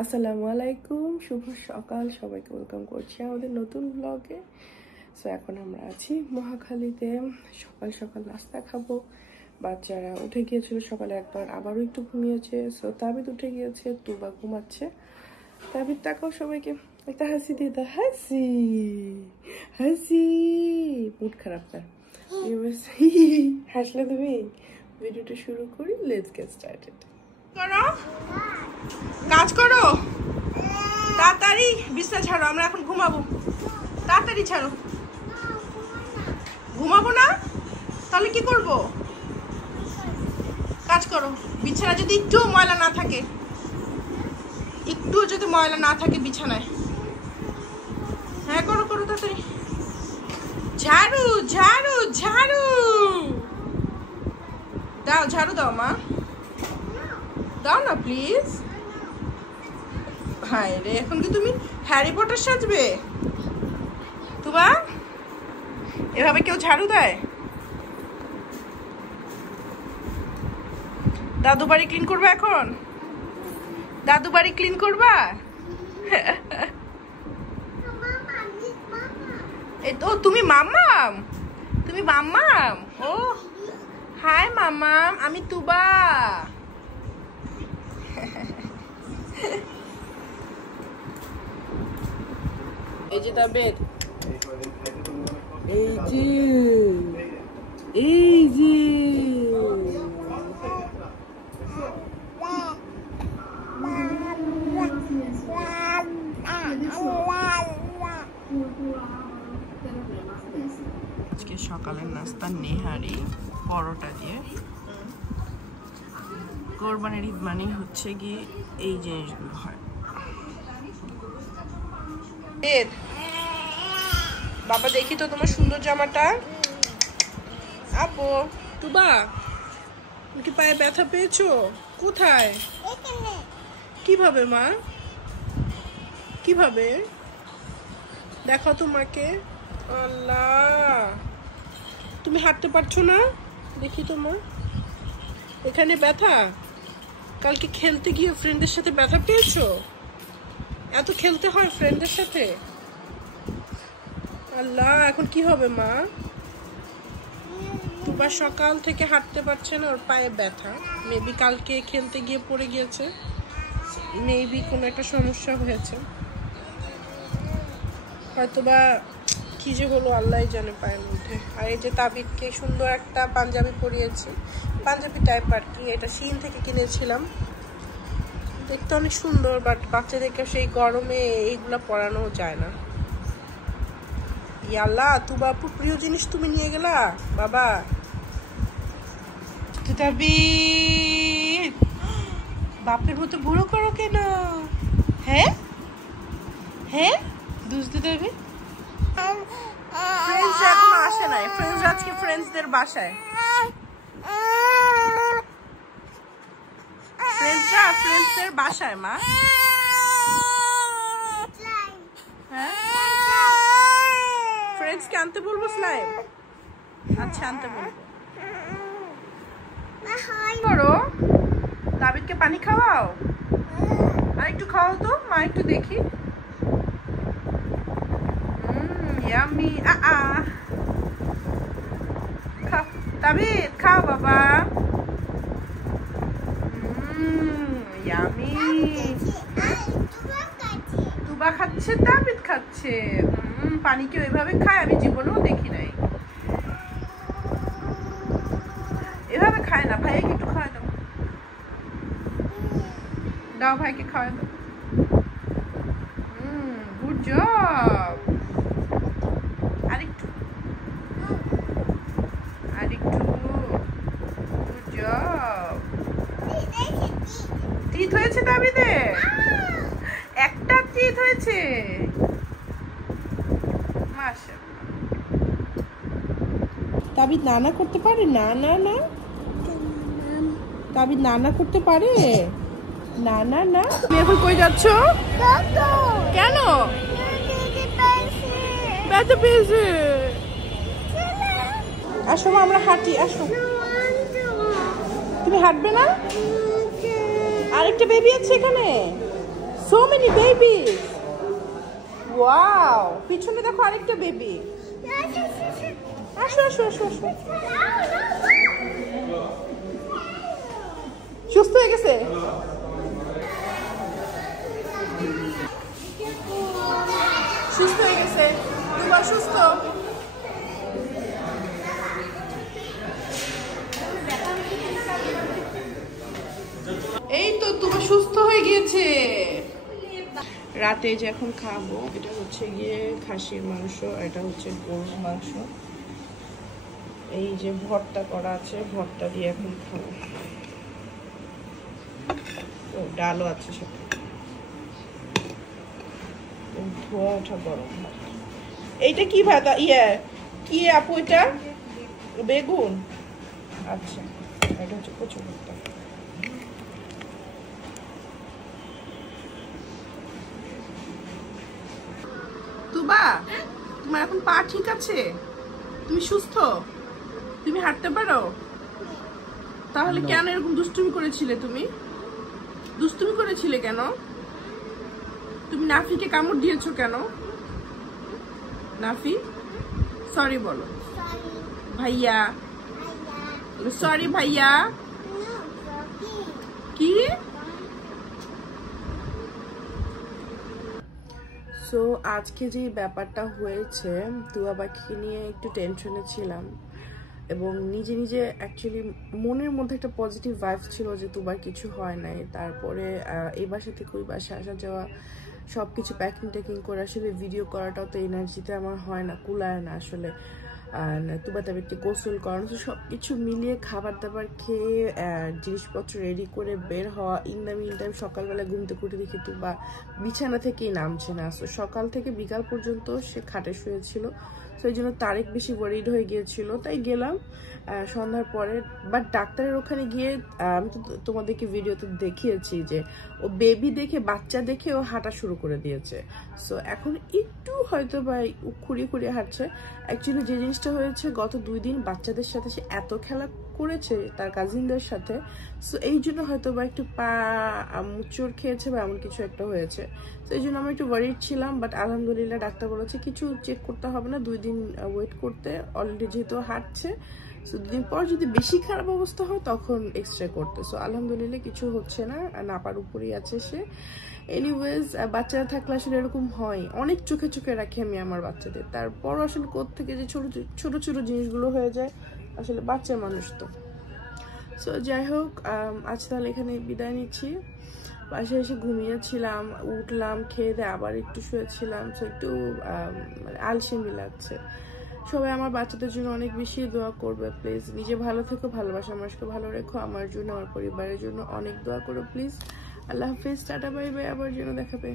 আসসালামু আলাইকুম, শুভ সকাল সবাইকে ওয়েলকাম করছি আমাদের নতুন ব্লগে। সো এখন আমরা আছি মহাখালীতে, সকাল সকাল নাস্তা খাবো। বাচ্চারা উঠে গিয়েছিল সকালে একবার, আবারও একটু ঘুমিয়েছে। সো তাবিদ উঠে গিয়েছে, তুবা ঘুমাচ্ছে। তাবিদ তাকাও, সবাইকে একটা হাসি দিয়ে দাও, হাসি হাসি। মুড খারাপ তার, হাসলে তুমি। ভিডিওটা শুরু করি, লেটস গেট স্টার্টেড। করো, কাজ করো, তাড়াতাড়ি বিছনা ছাড়ো, আমরা এখন ঘুমাবো। তাড়াতাড়ি ছাড়ো। ঘুমাবো না তাহলে কি করব? কাজ করো। বিছানা যদি একটু ময়লা না থাকে, একটু যদি ময়লা না থাকে বিছানায়, হ্যাঁ করো করো তাড়াতাড়ি। ঝাড়ু ঝাড়ু ঝাড়ু দাও, ঝাড়ু দাও মা, দাও না প্লিজ। হায় রে, এখন কি তুমি হ্যারি পটার সাজবে? তুবা, এভাবে কেউ ঝাড়ু দেয়? দাদু বাড়ি ক্লিন করবে এখন? দাদু বাড়ি ক্লিন করবা? এই তো তুমি মাম্মাম, তুমি মাম্মাম। ও হাই মাম্মাম, আমি তুবা। এই যে তাবিদ, এই যে এই যে আজকে সকালের নাস্তা নেহারি পরোটা দিয়ে। কোরবানির ঈদ মানে হচ্ছে গিয়ে এই জিনিসগুলো হয়। বাবা দেখি তো তোমার সুন্দর জামাটা। আপু, তুবা কি পায়ে ব্যথা পেয়েছো? কোথায়? কিভাবে মা, কিভাবে দেখো তোমাকে? আল্লাহ, তুমি হাঁটতে পারছো না? দেখি তোমার এখানে ব্যথা। কালকে খেলতে গিয়ে ফ্রেন্ডের সাথে ব্যথা পেয়েছো? এত খেলতে হয় ফ্রেন্ডের সাথে? আল্লাহ, এখন কি হবে মা? তুবা সকাল থেকে হাঁটতে পারছে না, ওর পায়ে ব্যথা। মেবি কালকে খেলতে গিয়ে পড়ে গিয়েছে, মেবি কোনো একটা সমস্যা হয়েছে হয়তোবা। কি যে হলো আল্লাহ জানে পায়ের মধ্যে। আর এই যে তাবিদকে সুন্দর একটা পাঞ্জাবি পরিয়েছি, পাঞ্জাবি টাইপ আর কি। এটা শিন থেকে কিনেছিলাম, দেখতে অনেক সুন্দর, বাট বাচ্চাদেরকে সেই গরমে এইগুলা পরানো যায় না। আল্লাহ, তু বাপুর প্রিয় জিনিস তুমি নিয়ে গেলা বাবা। বাপের মতো বুড়ো করো কেন? হ্যাঁ হ্যাঁ, দুষ্টু দেবী। ফ্রেন্ডস এখনো আসে নাই, ফ্রেন্ডস আজকে ফ্রেন্ডসদের বাসায়। ফ্রেন্ডসরা ফ্রেন্ডসদের বাসায় মা। হ্যাঁ, ফ্রেন্ডসকে আনতে বলবো স্লাইম। আচ্ছা, আনতে বলবো। করো, তাবিদকে পানি খাওয়াও, আর একটু খাওয়াও তো মা, একটু দেখি। ইয়ামি। খাও তাবিদ, খাও বাবা। ইয়ামি। তুবা খাচ্ছে, তাবিদ খাচ্ছে। পানি কি ওইভাবে খায়? আমি জীবনেও দেখি নাই। এভাবে খায় না। ভাইকে একটু খাওয়াই দাও, দাও ভাইকে খাওয়াই দাও। Good job. আরেকটু আরেকটু, গুড জব। তিত হয়েছে তাবিদে, একটা তিত হয়েছে। তাবিদ নানা করতে পারে? না না না, তাবিদ নানা করতে পারে? না না না। তুমি এখন কই যাচ্ছ? কেন? ব্যথা পেয়েছে। আসো মা, আমরা হাঁটি, আসো। তুমি হাঁটবে না? আরেকটা বেবি আছে এখানে। many babies! Wow! পিছনে দেখো আরেকটা বেবি। আসো আসো আসো আসো। সুস্থ হয়ে গেছে? সুস্থ হয়ে গেছে। তুবা সুস্থ। এই তো তুবা সুস্থ হয়ে গিয়েছে। রাতে যে এখন খাবো এটা হচ্ছে গিয়ে খাসির মাংস, এটা হচ্ছে গরুর মাংস। এই যে ভর্তা করা আছে, ভর্তা দিয়ে এখন খাবো। ও ডালও আছে সাথে। ধোয়া ওঠা গরম ভাত। এইটা কি ভাত? কি আপু এটা? বেগুন। আচ্ছা, এটা হচ্ছে কচু ভর্তা। তুবা, তোমার এখন পা ঠিক আছে? তুমি সুস্থ? তুমি হাঁটতে পারো? তাহলে কেন এরকম দুষ্টুমি করেছিলে? তুমি দুষ্টুমি করেছিলে কেন? তুমি নাফিকে কামড় দিয়েছো কেন? নাফি সরি বলো। ভাইয়া সরি ভাইয়া। কি? সো আজকে যে ব্যাপারটা হয়েছে, তুয়া পাখিকে নিয়ে একটু টেনশনে ছিলাম এবং নিজে নিজে অ্যাকচুয়ালি মনের মধ্যে একটা পজিটিভ ভাইবস ছিল যে তুবার কিছু হয় নাই। তারপরে এই বাসা থেকে ওই বাসা আসা যাওয়া, সব কিছু প্যাকিং ট্যাকিং করে আসলে ভিডিও করাটাও তো এনার্জিতে আমার হয় না, কুলায় না আসলে। তুবা তাদেরকে গোসল করানো, সব কিছু মিলিয়ে খাবার দাবার খেয়ে জিনিসপত্র রেডি করে বের হওয়া। ইন দ্য মিন টাইম সকালবেলা ঘুম থেকে উঠে দেখি তুবা বিছানা থেকেই নামছে না। সো সকাল থেকে বিকাল পর্যন্ত সে খাটে শুয়েছিল। তো এই জন্য তারেক বেশি ওয়ারিড হয়ে গিয়েছিল, তাই গেলাম সন্ধ্যার পরে। বাট ডাক্তারের ওখানে গিয়ে আমি তো তোমাদেরকে ভিডিওতে দেখিয়েছি যে ও বেবি দেখে, বাচ্চা দেখে ও হাঁটা শুরু করে দিয়েছে। সো এখন একটু হয়তো বা খুঁড়িয়ে খুঁড়িয়ে হাঁটছে। অ্যাকচুয়ালি যে জিনিসটা হয়েছে, গত 2 দিন বাচ্চাদের সাথে সে এত খেলা করেছে তার কাজিনদের সাথে, সো এই জন্য হয়তো বা একটু পা মুচড় খেয়েছে বা এমন কিছু একটা হয়েছে। তো এই জন্য আমি একটু ওয়ারিড ছিলাম। বাট আলহামদুলিল্লাহ ডাক্তার বলেছে কিছু চেক করতে হবে না, 2 দিন ওয়েট করতে। অলরেডি যেহেতু হাঁটছে, সো 2 দিন পর যদি বেশি খারাপ অবস্থা হয় তখন এক্সরে করতে। সো আলহামদুলিল্লাহ কিছু হচ্ছে না, নাপার উপরেই আছে সে। এনিওয়েজ, বাচ্চারা থাকলে আসলে এরকম হয়, অনেক চোখে চোখে রাখি আমি আমার বাচ্চাদের। তারপরও আসলে কোত্থেকে যে ছোট ছোট ছোট জিনিসগুলো হয়ে যায়, আসলে বাচ্চা মানুষ তো। সো যাই হোক, আজ তাহলে এখানে বিদায় নিচ্ছি। বাসায় এসে ঘুমিয়েছিলাম, উঠলাম, খেয়ে দিয়ে আবার একটু শুয়েছিলাম। সো একটু মানে আলসেমি লাগছে। সবাই আমার বাচ্চাদের জন্য অনেক বেশি দোয়া করবে প্লিজ। নিজে ভালো থেকো, ভালোবাসা মানুষকে ভালো রেখো। আমার জন্য, আমার পরিবারের জন্য অনেক দোয়া করো please. Allah Hafiz, tata bye bye, আবার যেন দেখাবে।